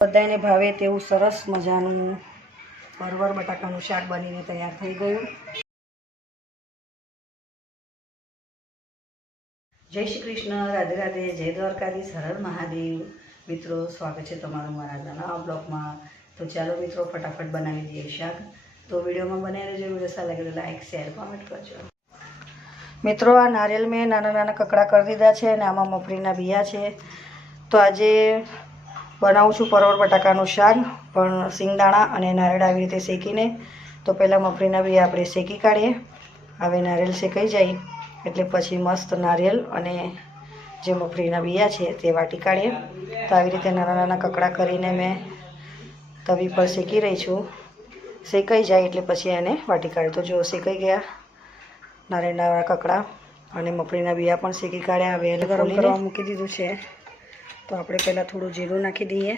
બધાને ભાવે તેવું સરસ મજાનું પરવર બટાકાનું શાક બનીને તૈયાર થઈ ગયું। જય શ્રી કૃષ્ણ, રાધે રાધે, જય દ્વારકાધીશ, હર હર મહાદેવ। મિત્રો, સ્વાગત છે તમારું મારા નવા બ્લોગમાં। તો ચાલો મિત્રો, ફટાફટ બનાવી દઈએ શાક। તો વિડીયોમાં બનાવી રહેજો। વિડીયો સારા લાગે તો લાઈક શેર કોમેન્ટ કરજો। મિત્રો, આ નારિયેલ મેં નાના નાના કકડા કરી દીધા છે અને આમાં મગફળીના બિયા છે। તો આજે બનાવું છું પરવર બટાકાનું શાક, પણ સિંગદાણા અને નારિયેળ આવી રીતે શેકીને। તો પહેલાં મગફળીના બિયા આપણે શેકી કાઢીએ। હવે નારિયેળ શેકાઈ જાય એટલે પછી મસ્ત નારિયેળ અને જે મગફળીના બિયા છે તે વાટી કાઢીએ। તો આવી રીતે નાના નાના કકડા કરીને મેં તવી પર શેકી રહી છું। શેકાઈ જાય એટલે પછી એને વાટી કાઢીએ। તો જો શેકાઈ ગયા નારિયેળના કકડા અને મગફળીના બિયા પણ શેકી કાઢ્યા। હવે એને ગરમ કરવા મૂકી દીધું છે। તો આપણે પહેલાં થોડું જીરું નાખી દઈએ।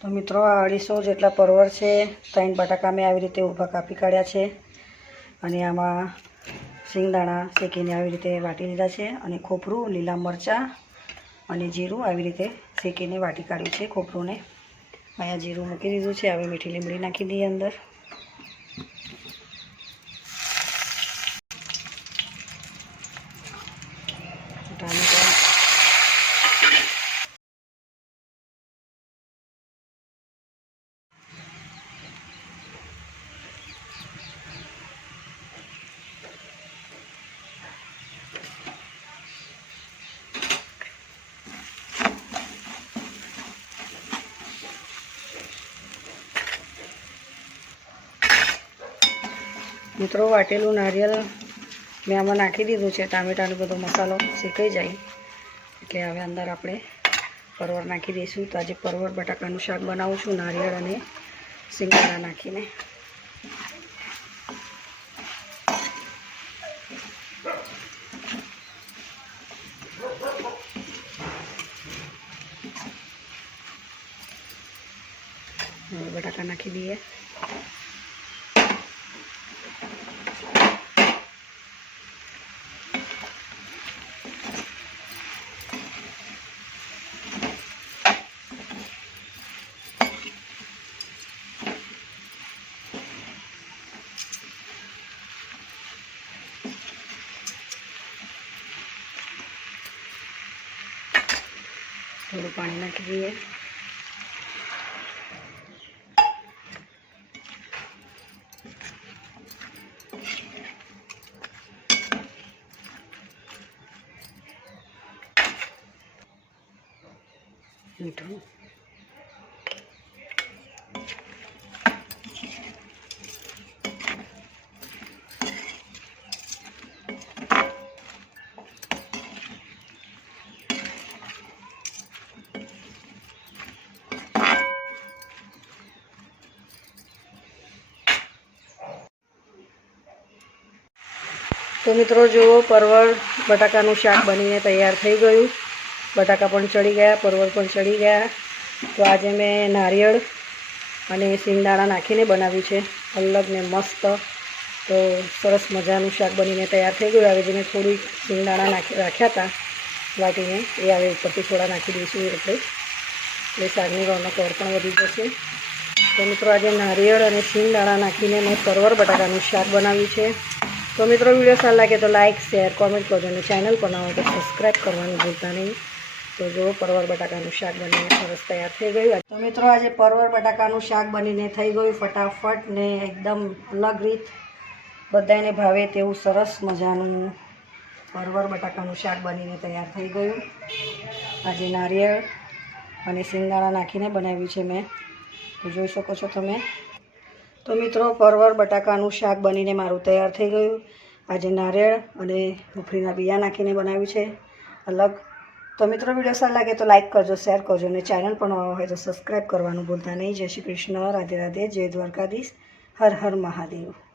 તો મિત્રો, આ 250 જેટલા પરવર છે। 3 બટાકા મેં આવી રીતે ઊભા કાપી કાઢ્યા છે અને આમાં સિંગદાણા શેકીને આવી રીતે વાટી લીધા છે અને ખોપરું, લીલા મરચાં અને જીરું આવી રીતે શેકીને વાટી કાઢ્યું છે ખોપરુંને। અહીંયા જીરું મૂકી દીધું છે। હવે મીઠી લીમડી નાખી દઈએ અંદર। ટામેટા, મિત્રો, વાટેલું નારિયેળ મેં આમાં નાખી દીધું છે। ટામેટાનો બધો મસાલો શેકાઈ જાય એટલે હવે અંદર આપણે પરવર નાખી દઈશું। તો આજે પરવર બટાકાનું શાક બનાવું છું નારિયેળ અને સિંગદાણા નાખીને। હવે બટાકા નાખી દઈએ। થોડું પાણી નાખી દઈએ। મીઠું, તો મિત્રો જુઓ, પરવર બટાકાનું શાક બનીને તૈયાર થઈ ગયું। બટાકા પણ ચડી ગયા, પરવર પણ ચડી ગયા। તો આજે મેં નારિયેળ અને સિંગદાણા નાખીને બનાવ્યું છે, અલગ ને મસ્ત। તો સરસ મજાનું શાક બનીને તૈયાર થઈ ગયું। હવે જે મેં થોડી સિંગદાણા રાખ્યા હતા વાટીને, એ હવે ઉપરથી થોડા નાખી દઈશું એટલે શાકની રોનક ઓર પણ વધી જશે। તો મિત્રો, આજે નારિયેળ અને સિંગદાણા નાખીને મેં પરવર બટાકાનું શાક બનાવ્યું છે। તો મિત્રો, વિડીયો સારો લાગે તો લાઈક શેર કોમેન્ટ કરજો અને ચેનલ પર ન હોય તો સબસ્ક્રાઈબ કરવાનું ભૂલતા નહીં। તો જો પરવર બટાકાનું શાક બનીને સરસ તૈયાર થઈ ગયું। તો મિત્રો, આજે પરવર બટાકાનું શાક બનીને થઈ ગયું ફટાફટ ને એકદમ અલગ રીત, બધાને ભાવે તેવું સરસ મજાનું પરવર બટાકાનું શાક બનીને તૈયાર થઈ ગયું। આજે નારિયેળ અને સિંગદાણા નાખીને બનાવ્યું છે મેં, તો જોઈ શકો છો તમે। તો મિત્રો, પરવર બટાકાનું શાક બનીને મારું તૈયાર થઈ ગયું। આજે નારિયેળ અને મગફળીના બિયા નાખીને બનાવ્યું છે અલગ। તો મિત્રો, વિડીયો સારો લાગે તો લાઈક કરજો, શેર કરજો અને ચેનલ પર નવા હોય તો સબસ્ક્રાઈબ કરવાનું ભૂલતા નહીં। જય શ્રી કૃષ્ણ, રાધે રાધે, જય દ્વારકાધીશ, હર હર મહાદેવ।